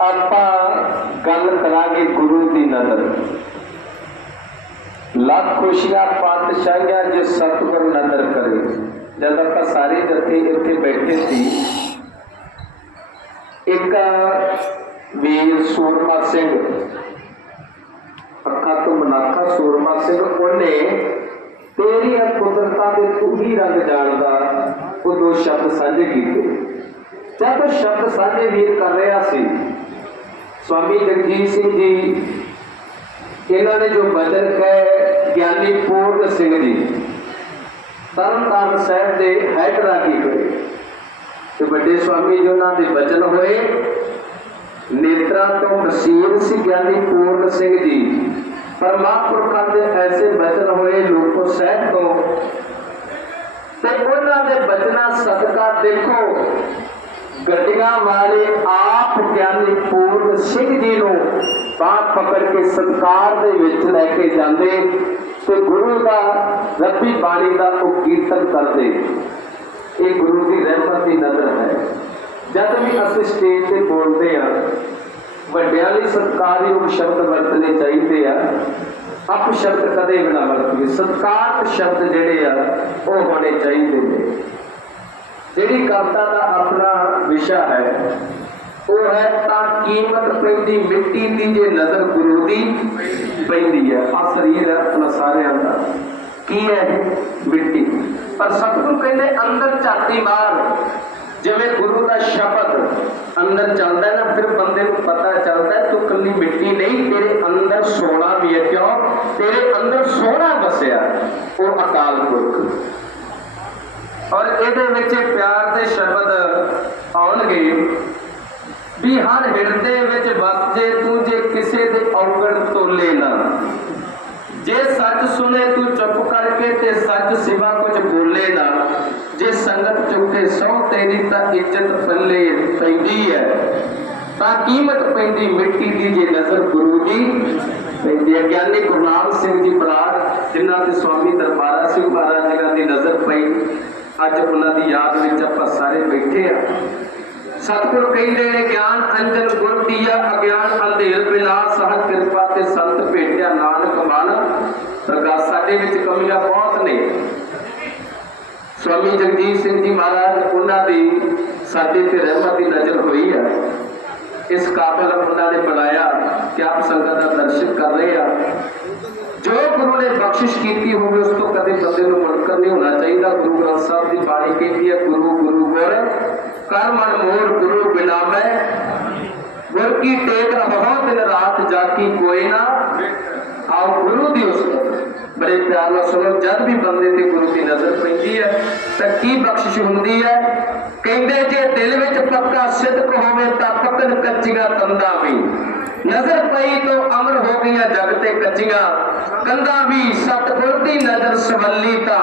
ਆਪਾਂ ਗੱਲ ਕਰਾਂਗੇ ਗੁਰੂ ਦੀ ਨਜ਼ਰ ਲੱਖ ਖੁਸ਼ੀਆਂ ਪਾਤਸ਼ਾਹੀਆਂ ਜੇ ਸਤਿਗੁਰ ਨਜ਼ਰ ਕਰੇ ਜਦ ਆਪਾਂ ਸਾਰੇ ਜੱਥੇ ਇੱਥੇ ਬੈਠੇ ਸੀ ਇੱਕ ਵੀਰ ਸੂਰਮਾ ਸਿੰਘ ਅੱਖਾਂ ਤੋਂ ਮਨਾਖਾ ਸੂਰਮਾ ਸਿੰਘ ਉਹਨੇ ਤੇਰੀਆਂ ਕੁਦਰਤਾਂ ਦੇ ਤੂੰ ਹੀ ਰੰਗ ਜਾਣਦਾ ਉਹ ਦੋ ਸ਼ਬਦ ਸਾਂਝੇ ਕੀਤੇ ਜਦ ਉਹ ਸ਼ਬਦ ਸਾਂਝੇ ਵੀਰ ਕਰ ਰਿਹਾ ਸੀ, ਸਵਾਮੀ ਜਗਜੀਤ ਸਿੰਘ ਜੀ, ਇਹਨਾਂ ਨੇ ਜੋ ਬਚਨ ਕਹੇ ਗਿਆਨੀ ਪੂਰਨ ਸਿੰਘ ਜੀ, ਤਰਨਤਾਰਨ ਸਾਹਿਬ ਦੇ ਹੈਡ ਰਾਗੀ ਹੋਏ ਤੇ ਵੱਡੇ ਸਵਾਮੀ ਜੀ, ਉਹਨਾਂ ਦੇ ਬਚਨ ਹੋਏ, ਨੇਤਰਾਂ ਤੋਂ ਬਸੀਰ ਸੀ ਗਿਆਨੀ ਪੂਰਨ ਸਿੰਘ ਜੀ। ਪਰਮਾਤਮਾ ਦੇ ਐਸੇ ਬਚਨ ਹੋਏ ਲੋਕੋ ਸਾਹਿਬ ਤੋਂ। ਤੇ ਉਹਨਾਂ ਦੇ ਬਚਨਾਂ ਸਦਕਾ ਦੇਖੋ ਗੱਡੀਆਂ ਵਾਲੇ ਆਪ ਗਿਆਨੀ ਪੂਰਨ ਸਿੰਘ ਜੀ ਨੂੰ ਬਾਤ ਪਕੜ ਕੇ ਸੰਸਾਰ ਦੇ ਵਿੱਚ ਲੈ ਕੇ ਜਾਂਦੇ ਤੇ ਗੁਰੂ ਦਾ, ਰੱਬੀ ਬਾਣੀ ਦਾ ਉਹ ਕੀਰਤਨ ਕਰਦੇ। ਇਹ ਗੁਰੂ ਦੀ ਰਹਿਮਤ ਦੀ ਨਜ਼ਰ ਹੈ। ਜਦ ਵੀ ਅਸੀਂ ਸਟੇਜ ਤੇ ਬੋਲਦੇ ਆ ਵੱਡਿਆਂ ਲਈ ਸਤਿਕਾਰਯੋਗ ਸ਼ਬਦ ਵਰਤਣੇ ਚਾਹੀਦੇ ਆ। ਅਪ ਸ਼ਬਦ ਕਦੇ ਵੀ ਨਾ ਵਰਤੀਏ। ਸਤਿਕਾਰ ਸ਼ਬਦ ਜਿਹੜੇ ਆ, ਉਹ ਹੋਣੇ ਚਾਹੀਦੇ ਨੇ। ਜਿਹੜੀ ਕਵਿਤਾ ਦਾ ਆਪਣਾ ਵਿਸ਼ਾ ਹੈ, ਉਹ ਹੈ ਤਾਂ ਕੀਮਤ ਪੈਂਦੀ ਮਿੱਟੀ ਦੀ ਜੇ ਨਜ਼ਰ ਗੁਰੂ ਦੀ ਪੈਂਦੀ ਹੈ। ਆ ਸਰੀਰ ਹੈ ਆਪਣਾ ਸਾਰਿਆਂ ਦਾ। ਕੀ ਹੈ ਮਿੱਟੀ। ਪਰ ਸਤਿਗੁਰੂ ਕਹਿੰਦੇ ਅੰਦਰ ਝਾਤੀ ਮਾਰ। ਜਿਵੇਂ ਗੁਰੂ ਦਾ ਸ਼ਬਦ ਅੰਦਰ ਚੱਲਦਾ ਨਾ, ਫਿਰ ਬੰਦੇ ਨੂੰ ਪਤਾ ਚੱਲਦਾ, ਤੂੰ ਕੱਲੀ ਮਿੱਟੀ ਨਹੀਂ, ਤੇਰੇ ਅੰਦਰ ਸੋਨਾ ਵੀ ਹੈ। ਕਿਉਂ? ਤੇਰੇ ਅੰਦਰ ਸੋਨਾ ਵਸਿਆ। ਉਹ ਅਕਾਲ ਪੁਰਖ। ਔਰ ਇਹਦੇ ਵਿੱਚ ਪਿਆਰ ਦੇ ਸ਼ਬਦ ਆਉਣਗੇ ਵੀ ਹਰ ਹਿਰਦੇ ਵਿੱਚ ਵਸ ਜੇ ਤੂੰ ਜੇ ਕਿਸੇ ਦੇ ਔਗਣ ਤੋਲੇ ਨਾ। ਜੇ ਸੱਚ ਸੁਨੇ ਤੂੰ ਚੁੱਪ ਕਰਕੇ ਤੇ ਸੱਚ ਸਿਵਾ ਕੁਝ ਬੋਲੇ ਨਾ। ਜੇ ਸੰਗਤ ਚੁੱਕੇ ਸੌ ਤੇਰੀ ਤਾਂ ਇੱਜ਼ਤ ਪੱਲੇ ਪੈਂਦੀ ਹੈ। ਤਾਂ ਕੀਮਤ ਪੈਂਦੀ ਮਿੱਟੀ ਦੀ ਜੇ ਨਜ਼ਰ ਗੁਰੂ ਜੀ ਪੈਂਦੀ ਹੈ। ਗਿਆਨੀ ਗੁਰਨਾਮ ਸਿੰਘ ਜੀ ਬਰਾੜ, ਜਿਨ੍ਹਾਂ ਤੇ ਸਵਾਮੀ ਦਰਬਾਰਾ ਸਿੰਘ ਮਹਾਰਾਜ ਜੀ ਦੀ ਨਜ਼ਰ ਪਈ ਅੱਜ ਉਹਨਾਂ ਦੀ ਯਾਦ ਵਿੱਚ ਆਪਾਂ ਸਾਰੇ ਬੈਠੇ ਆ। ਸਤਿਗੁਰ ਕਹਿੰਦੇ ਨੇ, ਗਿਆਨ ਅੰਜਨ ਗੁਰ ਦੀਆ ਅਗਿਆਨ ਅੰਧੇਰ ਵਿਨਾਸ਼ ਹਰ ਕਿਰਪਾ ਤੇ ਸੰਤ ਭੇਟਿਆ ਨਾਨਕ ਮਨ। ਪ੍ਰਕਾਸ਼ ਸਾਡੇ ਵਿੱਚ ਕਮੀਆਂ ਬਹੁਤ ਨੇ। ਸਵਾਮੀ ਜਗਜੀਤ ਸਿੰਘ ਜੀ ਮਹਾਰਾਜ, ਉਹਨਾਂ ਦੀ ਸਾਡੇ ਤੇ ਰਹਿਮਤ ਦੀ ਨਜ਼ਰ ਹੋਈ ਹੈ ਇਸ ਕਾਬਲ ਉਹਨਾਂ ਨੇ ਬਣਾਇਆ ਕਿ ਆਪ ਸੰਗਤ ਦਾ ਦਰਸ਼ਨ ਕਰ ਰਹੇ ਆ। ਜੋ ਗੁਰੂ ਨੇ ਬਖਸ਼ਿਸ਼ ਕੀਤੀ ਹੋਵੇ, ਉਸ ਤੋਂ ਕਦੇ ਬੰਦੇ ਨੂੰ ਮੁਨਕਰ ਨਹੀਂ ਹੋਣਾ ਚਾਹੀਦਾ। ਗੁਰੂ ਗ੍ਰੰਥ ਸਾਹਿਬ ਦੀ ਬਾਣੀ ਕਹਿੰਦੀ ਹੈ, ਗੁਰੂ ਗੁਰੂ ਗੁਰ, ਕਰ ਮਨ ਮੋਰ ਗੁਰੂ ਬਿਨਾ ਗੁਰ ਕੀ ਟੇਕ ਰਹੋ, ਦਿਨ ਰਾਤ ਜਾਕੀ ਕੋਈ ਨਾ। ਆਓ ਗੁਰੂ ਦੀ ਉਸਤਤ ਬੜੇ ਪਿਆਰ ਨਾਲ ਸੁਣੋ, ਜਦ ਵੀ ਬੰਦੇ ਤੇ ਗੁਰੂ ਦੀ ਨਜ਼ਰ ਪੈਂਦੀ ਹੈ, ਤਾਂ ਕੀ ਬਖਸ਼ਿਸ਼ ਹੁੰਦੀ ਹੈ? ਕਹਿੰਦੇ ਜੇ ਦਿਲ ਵਿੱਚ ਪੱਕਾ ਸਿੱਧਕ ਹੋਵੇ ਤਾਂ ਪੱਕਣ ਕੱਚੀਆਂ ਤੰਦਾਂ ਵੀ। ਨਜ਼ਰ ਪਈ ਤੋਂ ਅਮਰ ਹੋ ਗਈਆਂ ਜਗ ਤੇ ਕੱਚੀਆਂ। ਕੰਧਾਂ ਵੀ ਸਤਿਗੁਰ ਦੀ ਨਜ਼ਰ ਸਵੱਲੀ ਤਾਂ।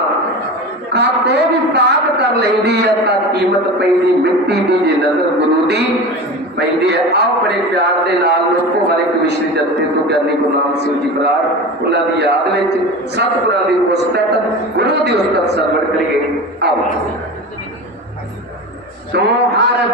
ਖਾਤੋ ਵੀ ਪਾਕ ਕਰ ਲੈਂਦੀ ਹੈ ਤਾਂ ਕੀਮਤ ਪੈਂਦੀ ਮਿੱਟੀ ਦੀ ਜੇ ਨਜ਼ਰ ਗੁਰੂ ਦੀ। ਪੈਂਦੀ ਹੈ ਆਓ ਬੜੇ ਪਿਆਰ ਦੇ ਨਾਲ ਲੋਕੋ ਹਰ ਇੱਕ ਵਿਸ਼ੇ ਜੱਤੇ ਤੋਂ ਗਿਆਨੀ ਗੁਰੂ ਨਾਨਕ ਸਿੰਘ ਜੀ ਬਰਾੜ, ਉਹਨਾਂ ਦੀ ਯਾਦ ਵਿੱਚ ਸਤਿਗੁਰਾਂ ਦੀ ਉਸਤਤ, ਗੁਰੂ ਦੀ ਉਸਤਤ ਸਰਵਣ ਕਰੀਏ। ਆਓ। ਸੋ ਹਰ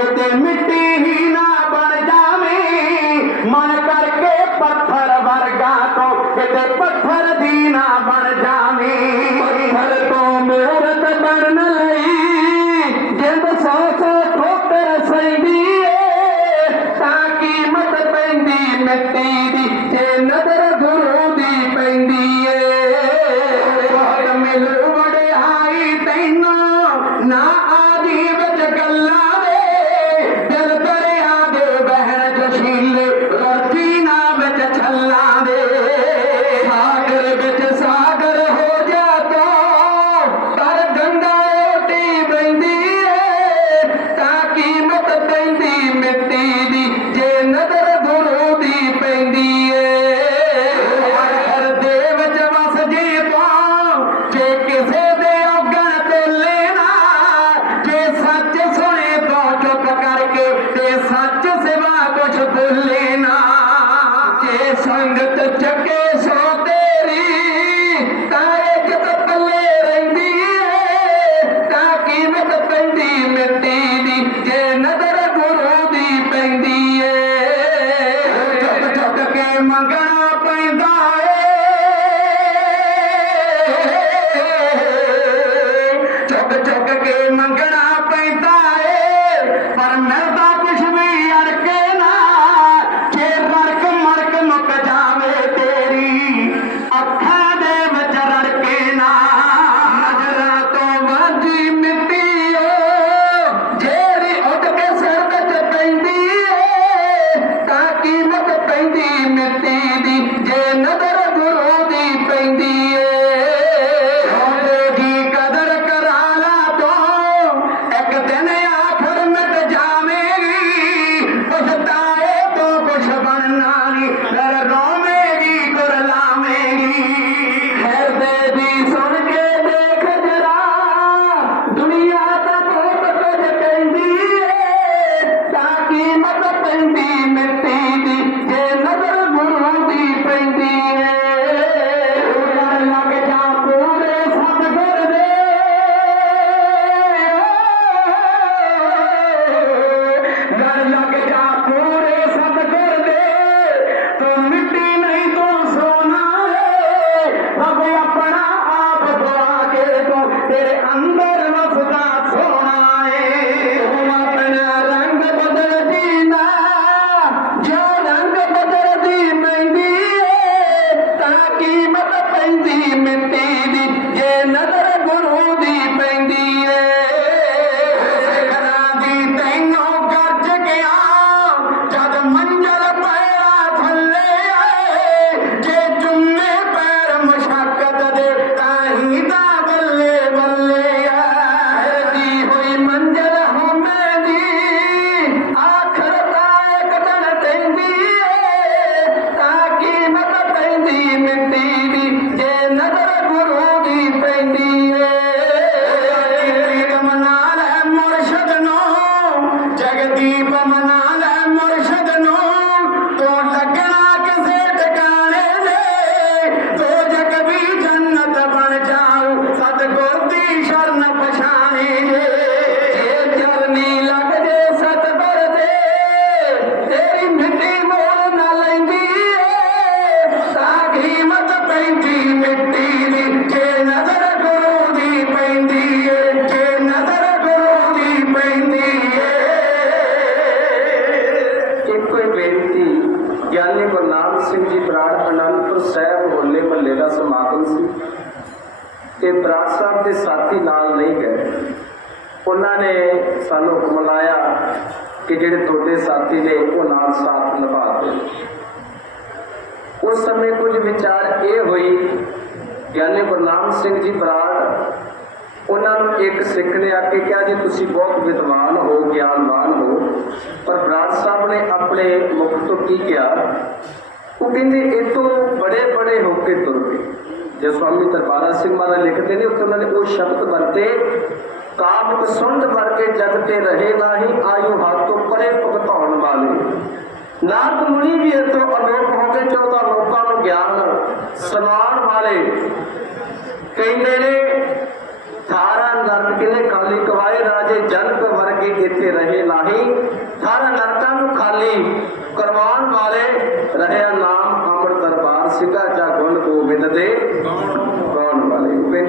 ਕਿਤੇ ਮਿੱਟੀ ਹੀ ਨਾ ਬਣ ਜਾਵੇ। ਮਨ ਕਰਕੇ ਪੱਥਰ ਵਰਗਾ ਤੋਂ ਕਿਤੇ ਪੱਥਰ ਦੀ ਨਾ ਬਣ ਜਾਵੇ। ਪੱਥਰ ਤੋਂ ਮੂਰਤ ਬਣਨ ਕੁਝ ਭੁੱਲੇ ਨਾ। ਜੇ ਸੰਗਤ ਚੱਕੇ ਸੋ ਤੇਰੀ, ਤਾਂ ਇੱਜ਼ਤ ਪੱਲੇ ਰਹਿੰਦੀ ਏ। ਤਾਂ ਕੀਮਤ ਪੈਂਦੀ ਮਿੱਟੀ ਦੀ, ਜੇ ਨਦਰ ਗੁਰੂ ਦੀ ਪੈਂਦੀ ਏ। ਠੱਕ ਠੱਕ ਕੇ ਮੰਗਣਾ ਪੈਂਦਾ ਏ। ਠੱਕ ਠੱਕ ਕੇ ਮੰਗਣਾ ਬਰਾੜ ਸਾਹਿਬ ਦੇ ਸਾਥੀ ਨਾਲ ਨਹੀਂ ਗਏ। ਉਹਨਾਂ ਨੇ ਸਾਨੂੰ ਹੁਕਮ ਲਾਇਆ ਕਿ ਜਿਹੜੇ ਤੁਹਾਡੇ ਸਾਥੀ ਨੇ ਉਹ ਨਾਲ ਸਾਥ ਨਿਭਾ ਦੇ ਉਸ ਸਮੇਂ ਕੁਝ ਵਿਚਾਰ ਇਹ ਹੋਈ, ਗਿਆਨੀ ਗੁਰਨਾਮ ਸਿੰਘ ਜੀ ਬਰਾੜ ਉਹਨਾਂ ਨੂੰ ਇੱਕ ਸਿੱਖ ਨੇ ਆ ਕੇ ਕਿਹਾ, ਜੀ ਤੁਸੀਂ ਬਹੁਤ ਵਿਦਵਾਨ ਹੋ, ਗਿਆਨਵਾਨ ਹੋ, ਪਰ ਬਰਾੜ ਸਾਹਿਬ ਨੇ ਆਪਣੇ ਮੁਖ ਤੋਂ ਕੀ ਕਿਹਾ? ਉਹ ਕਹਿੰਦੇ, ਇਹ ਤੋਂ ਬੜੇ ਬੜੇ ਹੋ ਕੇ ਤੁਰ ਗਏ ਜੇ ਸਵਾਮੀ ਦਰਬਾਰਾ ਸਿੰਘ ਮਹਾਰਾਜ ਲਿਖਦੇ ਨੇ, ਉੱਥੇ ਉਹਨਾਂ ਨੇ ਉਹ ਸ਼ਬਦ ਵਰਤੇ ਕਾਮ ਸੁੰਦ ਵਰਗੇ ਜਗ ਤੇ ਰਹੇ ਨਾਹੀ ਆਯੂ ਹੱਥ ਪਰੇ ਭਗਤਾਉਣ ਵਾਲੇ। ਨਾਥ ਮੁਨੀ ਵੀ ਇਹ ਅਲੋਪ ਹੋ ਕੇ ਚੌਦਾਂ ਲੋਕਾਂ ਨੂੰ ਗਿਆਨ ਸਮਾਨ ਵਾਲੇ। ਕਹਿੰਦੇ ਨੇ, ਥਾਰਾ ਨਰਕ ਕਿਨੇ ਖਾਲੀ ਕਵਾਏ ਰਾਜੇ, ਜਨਕ ਵਰਗੇ ਇੱਥੇ ਰਹੇ ਨਾਹੀ। ਥਾਰਾ ਨਰਕਾਂ ਨੂੰ ਖਾਲੀ ਕਰਵਾਉਣ ਵਾਲੇ, ਰਹਿਆ ਨਾਮ ਅਮਰ ਦਰਬਾਰ ਸਿੰਘਾ ਜਾਂ ਗੁਣ ਗੋਬਿੰਦ ਦੇ।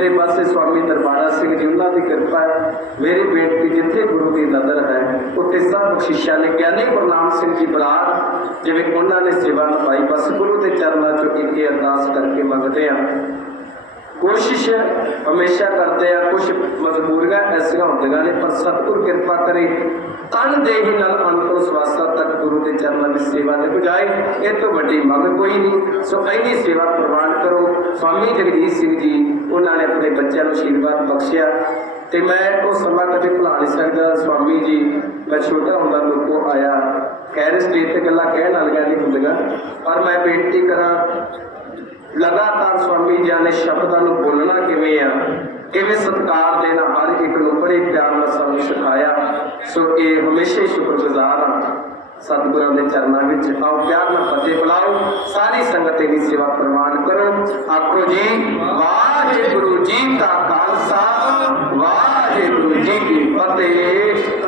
ਵਾਲੇ ਪਾਸੇ ਸਵਾਮੀ ਦਰਬਾਰਾ ਸਿੰਘ ਜੀ, ਉਹਨਾਂ ਦੀ ਕਿਰਪਾ ਹੈ। ਮੇਰੇ ਬੇਟ ਦੀ ਜਿੱਥੇ ਗੁਰੂ ਦੀ ਨਜ਼ਰ ਹੈ, ਉੱਥੇ ਸਭ ਬਖਸ਼ਿਸ਼ਾਂ ਨੇ ਗਿਆਨੀ ਗੁਰਨਾਮ ਸਿੰਘ ਜੀ ਬਰਾੜ, ਜਿਵੇਂ ਉਹਨਾਂ ਨੇ ਸੇਵਾ ਨਿਭਾਈ, ਬਸ ਗੁਰੂ ਦੇ ਚਰਨਾਂ 'ਚੋਂ ਇੱਕ ਅਰਦਾਸ ਕਰਕੇ ਮੰਗਦੇ ਆ ਕੋਸ਼ਿਸ਼ ਹਮੇਸ਼ਾ ਕਰਦੇ ਆ ਕੁਝ ਮਜਬੂਰੀਆਂ ਐਸੀਆਂ ਹੁੰਦੀਆਂ ਨੇ, ਪਰ ਸਤਿਗੁਰ ਕਿਰਪਾ ਕਰੇ ਤਨ ਦੇ ਨਾਲ ਅੰਤੋਂ ਸਵਾਸਾ ਤੱਕ ਗੁਰੂ ਦੇ ਚਰਨਾਂ ਦੀ ਸੇਵਾ ਦੇ ਬਜਾਏ ਇਹ ਤੋਂ ਵੱਡੀ ਮੰਗ ਕੋਈ ਨਹੀਂ। ਸੋ ਇੰਨੀ ਸੇਵਾ ਪ੍ਰਵਾਨ ਕਰੋ। ਸਵਾਮੀ ਜਗਦੀਸ਼ ਸਿੰਘ ਜੀ, ਉਹਨਾਂ ਨੇ ਆਪਣੇ ਬੱਚਿਆਂ ਨੂੰ ਆਸ਼ੀਰਵਾਦ ਬਖਸ਼ਿਆ। ਤੇ ਮੈਂ ਉਹ ਸਮਾਂ ਕਦੇ ਭੁਲਾ ਨਹੀਂ ਸਕਦਾ। ਸਵਾਮੀ ਜੀ, ਮੈਂ ਛੋਟਾ ਹੁੰਦਾ ਲੋਕੋ ਆਇਆ, ਖੈਰ, ਸਟੇਜ ਤੇ ਗੱਲਾਂ ਕਹਿਣ ਵਾਲੀਆਂ ਨਹੀਂ ਹੁੰਦੀਆਂ। ਪਰ ਮੈਂ ਬੇਨਤੀ ਕਰਾਂ ਲਗਾਤਾਰ ਸਵਾਮੀ ਜੀ ਨੇ ਸ਼ਬਦਾਂ ਨੂੰ ਬੋਲਣਾ ਕਿਵੇਂ ਆ? ਕਿਵੇਂ ਸਤਿਕਾਰ ਦੇਣਾ ਹਰ ਇੱਕ ਨੂੰ ਬੜੇ ਪਿਆਰ ਨਾਲ ਸਾਨੂੰ ਸਿਖਾਇਆ। ਸੋ ਇਹ ਹਮੇਸ਼ਾ ਸ਼ੁਕਰਗੁਜ਼ਾਰ ਹਾਂ ਸਤਿਗੁਰਾਂ ਦੇ ਚਰਨਾਂ ਵਿੱਚ ਆਓ, ਪਿਆਰ ਨਾਲ ਫਤਿਹ ਬੁਲਾਓ। ਸਾਰੀ ਸੰਗਤ ਦੀ ਸੇਵਾ ਪ੍ਰਵਾਨ ਕਰੋ ਆਖੋ ਜੀ, ਵਾਹਿਗੁਰੂ ਜੀ ਕਾ ਖਾਲਸਾ, ਵਾਹਿਗੁਰੂ ਜੀ ਕੀ ਫਤਿਹ।